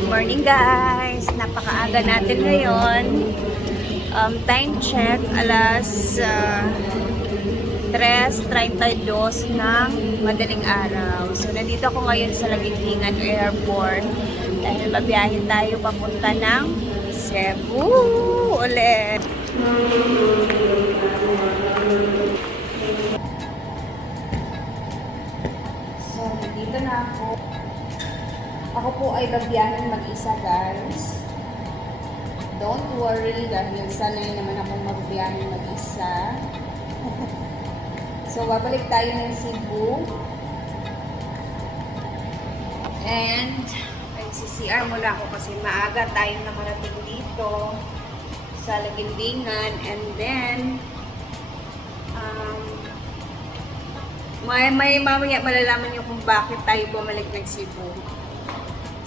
Good morning guys! Napakaaga natin ngayon. Time check, alas 3:32 ng madaling araw. So, nandito ako ngayon sa Lagiglingan Airport. Dahil babiyahin tayo papunta ng Cebu ulit. So, nandito na ako. Ako po ay babiyahin mag-isa guys. Don't worry dahil sanay naman akong magbiyahin mag-isa. So, babalik tayo ng Cebu. And, CCR muna ako kasi maaga tayong nakarating dito sa Lagindingan. And then, mamaya malalaman nyo kung bakit tayo bumalik ng Cebu.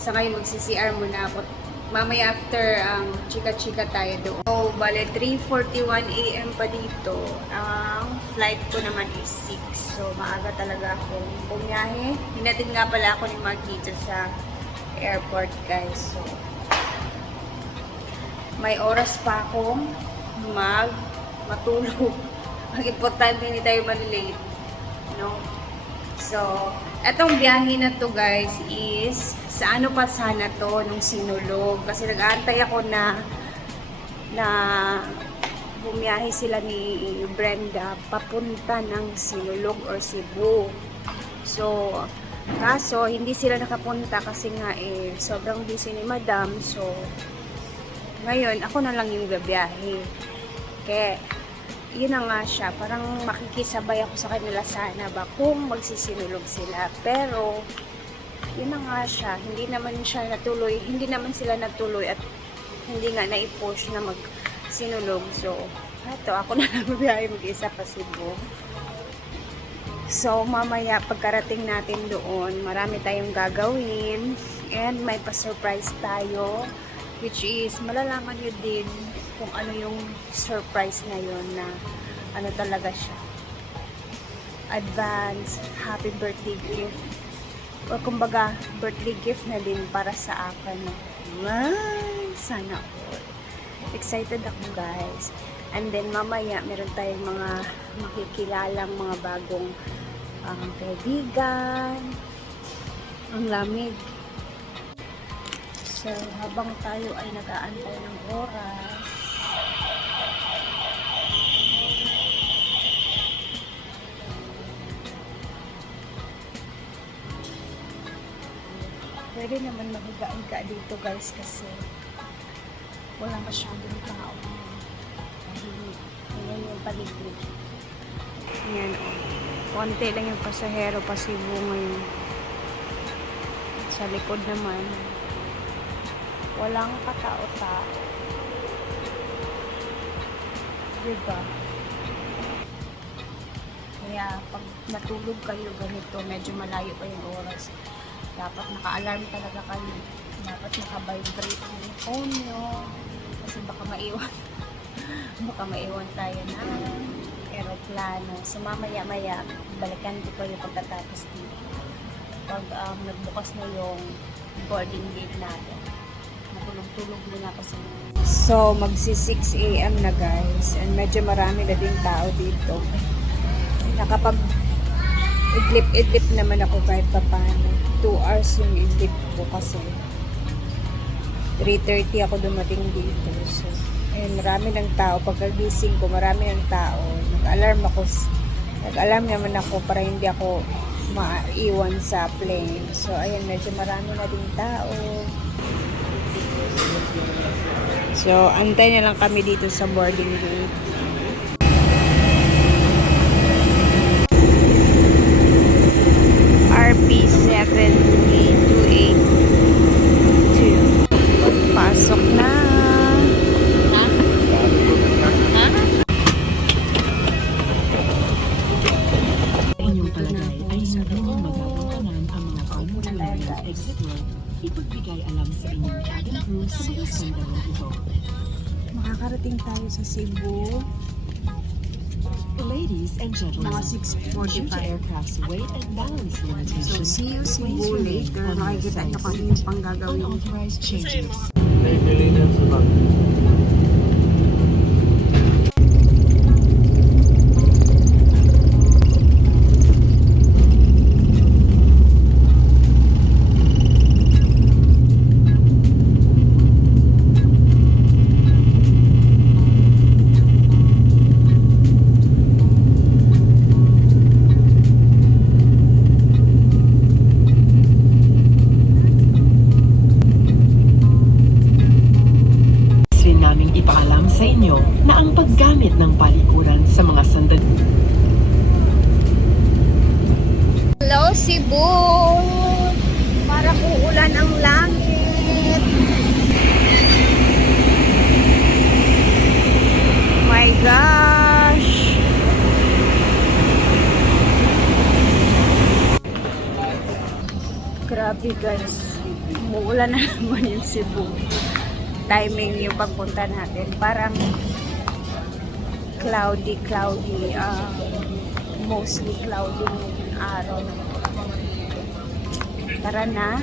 Sa ngayon, mag-CCR muna ako. Mamaya after chika-chika tayo doon. So, bale 3:41 AM pa dito. Ang flight ko naman is 6. So, maaga talaga akong bumiyahe. Hinatid nga pala ako ni Mark dito sa airport, guys. So, may oras pa akong matulog. Ang importante, hindi tayo malilate. No? So, etong biyahe na to guys is sa ano pa sana to nung Sinulog. Kasi nag-aantay ako na bumiyahe sila ni Brenda papunta ng Sinulog or Cebu. So, kaso hindi sila nakapunta kasi nga sobrang busy ni Madam. So, ngayon ako na lang yung babiyahe. Kaya yun na nga siya, parang makikisabay ako sa kanila sana ba kung magsisinulog sila. Pero, yun na nga siya, hindi naman sila natuloy at hindi nga na-push na magsinulog. So, eto, ako na lang biyahe mag-isa pa Cebu. So, mamaya pagkarating natin doon, marami tayong gagawin and may pa-surprise tayo, which is malalaman nyo din kung ano yung surprise na yun na ano talaga siya. Advance happy birthday gift or kumbaga birthday gift na din para sa akin. Sana all. Excited ako guys. And then mamaya meron tayong mga makikilalang mga bagong kaibigan. Ang lamig. So, habang tayo ay nag-aantay ng oras, pwede naman mahiga-higa dito guys kasi wala masyadong tao. Ayan yung paligid. Ayan o. Konti lang yung pasahero pa Cebu ngayon. Sa likod naman, walang katao-tao. Diba? Kaya pag natulog kayo ganito, medyo malayo pa yung oras. Dapat naka-alarm talaga kayo. Dapat naka-vibrate yung phone nyo. Kasi baka maiwan tayo na aeroplano. So mamaya-maya, balikan ko kayo pagkatapos dito. Pag nagbukas na yung boarding gate natin. Natulog-tulog na ako sa mga. So, magsi 6 AM na guys. And medyo marami na din tao dito. Nakapag idlip naman ako kahit paano. 2 hours yung idlip ko kasi 3:30 ako dumating dito. So, ayun, marami ng tao. Pagkagising ko, marami ng tao. Nag-alarm naman ako para hindi ako maiwan sa plane. So, ayun, medyo marami na din tao. So, antay na lang kami dito sa boarding gate. RP-7282. Pasok na. Ha? Ha? Inyong palagay ay hindi mo magagampanan ang mga pangungulayan ng exit road. Ipagbigay alam sa inyong cabin crew sa mga sandaling ito. Makakarating tayo sa Cebu. Ladies and gentlemen, Mga due to 6:45. aircraft's weight and balance So, limitations, see you planes Cebu remain later. on the Makikita nyo sides. kung ano yung pang gagawin. Unauthorized changes. May bili na sa bag. Rin naming ipaalam sa inyo na ang paggamit ng palikuran sa mga sandali Hello Cebu! Para uulan ang langit. My gosh! Grabe guys. Umuulan na naman yung Cebu. Timing yung pagpunta natin. Parang cloudy, mostly cloudy yung araw. Tara na.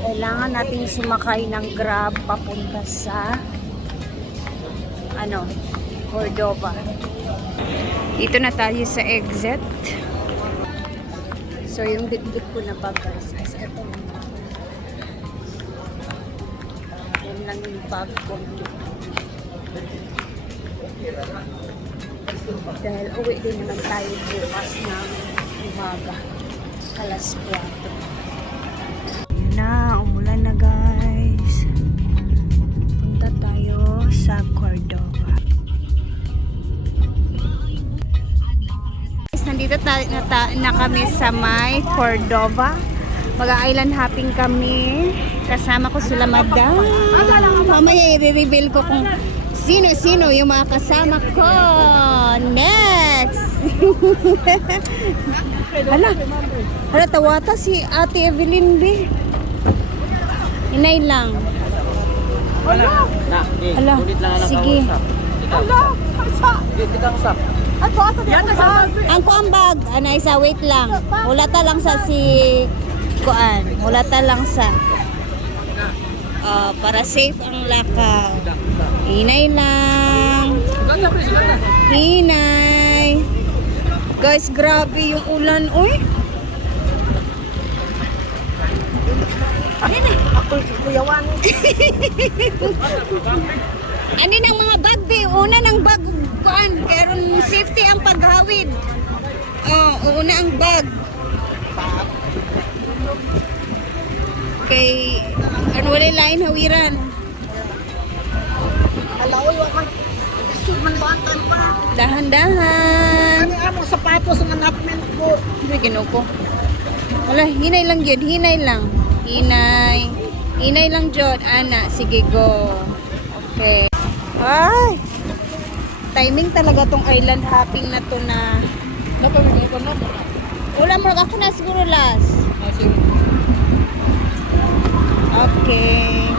Kailangan nating sumakay ng Grab papunta sa Cordova. Dito na tayo sa exit. So yung bitbit ko na bag guys is eto lang. Yan lang yung bag ko. Dahil uwi din naman tayo bukas ng umaga. Alas 4. Na, umulan na guys. Punta tayo sa Cordova. Guys, nandito na kami sa may Cordova. Mag-island hopping kami. Kasama ko sila madam. Mamaya i-reveal ko kung sino-sino yung mga kasama ko. Next! Hala, tawata si Ate Evelyn B. Inay lang. Hala, sige. Ang kuang bag, isa, wait lang. Ulata lang sa si kuan. Ulata lang sa para safe ang lakaw. Inay lang. Inay. Guys, grabe yung ulan. Uy. Ako kuyawan. Ano ng mga bag, be? Una ng bag, kuan. Karon safety ang paghawid. Una ang bag. Okay. Ano wala lain hawiran. Alaoy wa man. Sud man batan pa. Dahan-dahan. Ano among sapatos nga napmen ko. Hindi ginuko. Wala, hinay lang yun. Hinay lang. Hinay. Hinay lang jud. Ana, sige go. Okay. Ay! Timing talaga tong island hopping na to na. Napamigay ko na. Wala mo, ako na siguro last. Okay.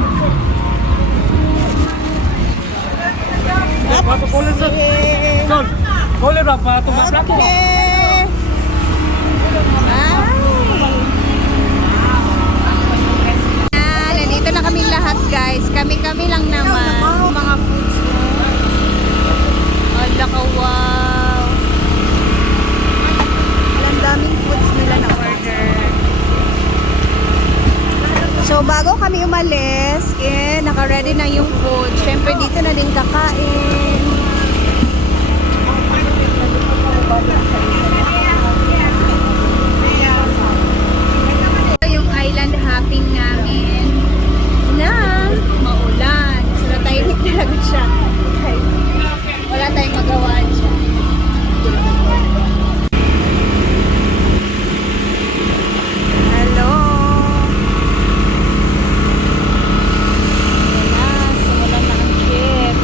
Pato kulit sa Son, kulit ba pato ba plato? Okay. Ay. Nandito na kami lahat guys. Kami-kami lang naman. Mga foods mo. Ala ka, wow. Ang daming foods nila na order. So bago kami umalis, naka-ready na yung food. Syempre dito na din kakain. Ito yung island hopping namin na maulan. So natahimik talaga siya. Wala tayong magawa siya. Hello. Simulan na ang trip.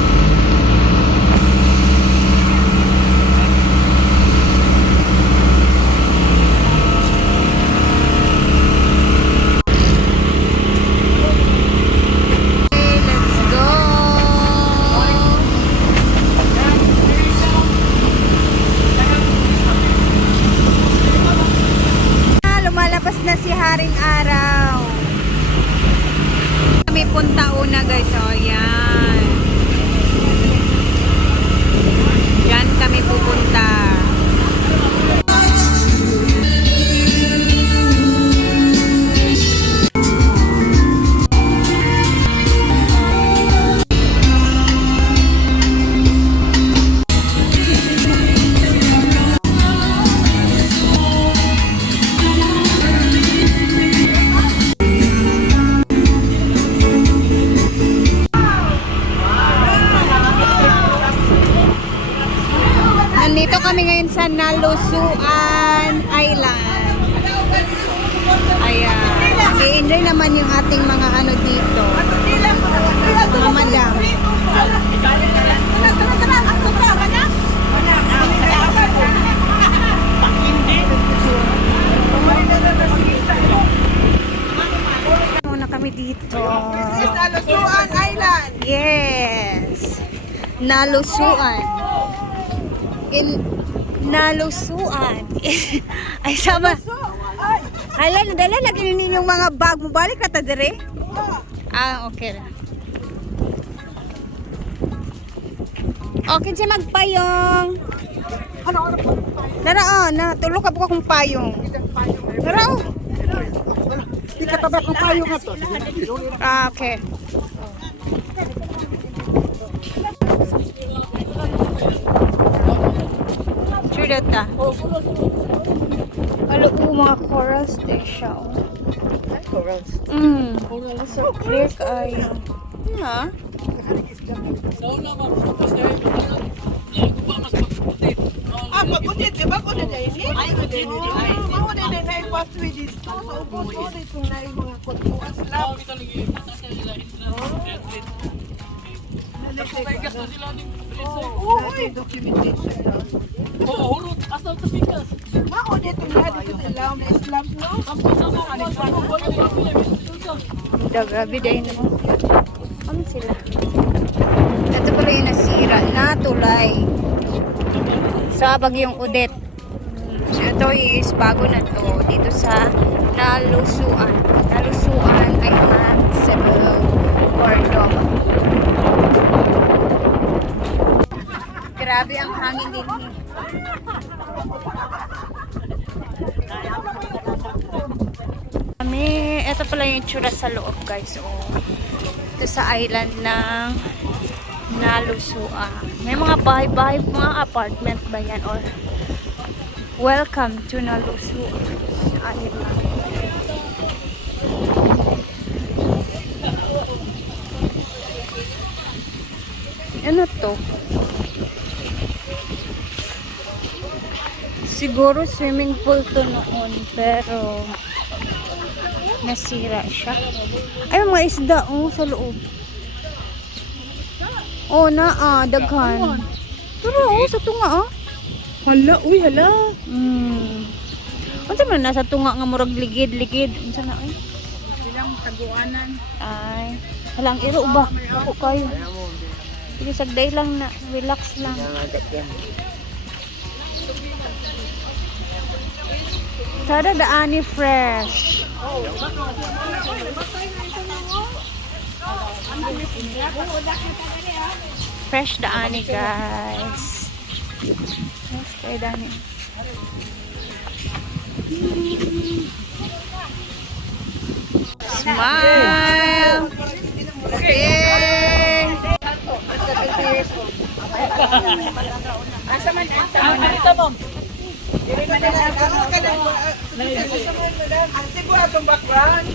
sa Nalusuan Island. Ayan. I-enjoy naman yung ating mga ano dito. Mga madam. Muna kami dito. Nalusuan Island. Yes. Nalusuan. Nalusuan. Ay, sama. Hala, nadala lagi ninyong mga bag mo. Balik na ta dire? Ah, okay na. Okay siya magpayong. Dara, natulog ka po akong payong. Dara, Di ka tabak ng payo nga to. Ah, okay. Sure data. Halo po mga coral station. So clear kayo. Ha? Ah, pagkutit, di ba? Kutit na ini? Ay, kutit. Mahuli na na ipaswi dito. So, ubos mo dito na yung mga kutuas lang. Oo, documentation lang. Mao dito na dito sa ilaw na Islam, no? Grabe dahil naman. Ano sila? Ito pala yung nasira na tulay sa Bagyong Odette. So ito is bago na to dito sa Nalusuan. Nalusuan Island, Cebu, Cordova. Grabe ang hangin din. Ito pala yung itsura sa loob guys. So, ito sa island ng Nalusuan. May mga bahay-bahay, mga apartment ba yan? Or welcome to Nalusuan Island. Ano to? Siguro swimming pool to noon, pero nasira siya. Ay, mga isda sa loob. Daghan. Pero sa tunga Hala, uy, hala. Unsa man nasa tunga nga murag ligid-ligid. Unsa na ay? Bilang taguanan. Ay, halang iro ba? Ako kayo. Sige, sagday lang na, relax lang. Tada daani fresh. Fresh daani guys. Yes, kay daani. Smile. Okay. Ang siguradong background.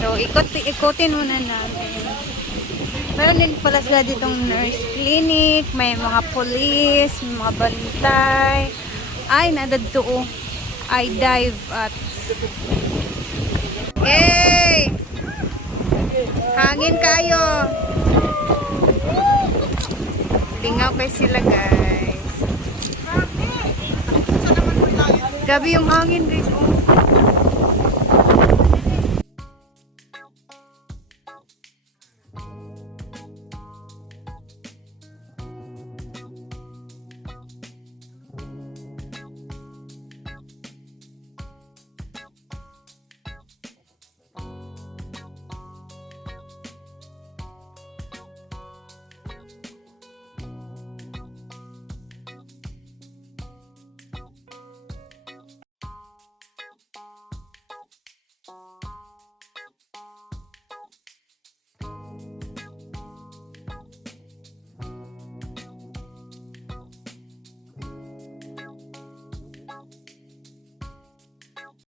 So, ikotin muna namin. Meron din pala sila ditong nurse clinic, may mga police, may mga bantay. Ay, nadadto. I dive at... Yay! Hangin kayo! Lingaw kayo sila guys. Gabi yung hangin dito.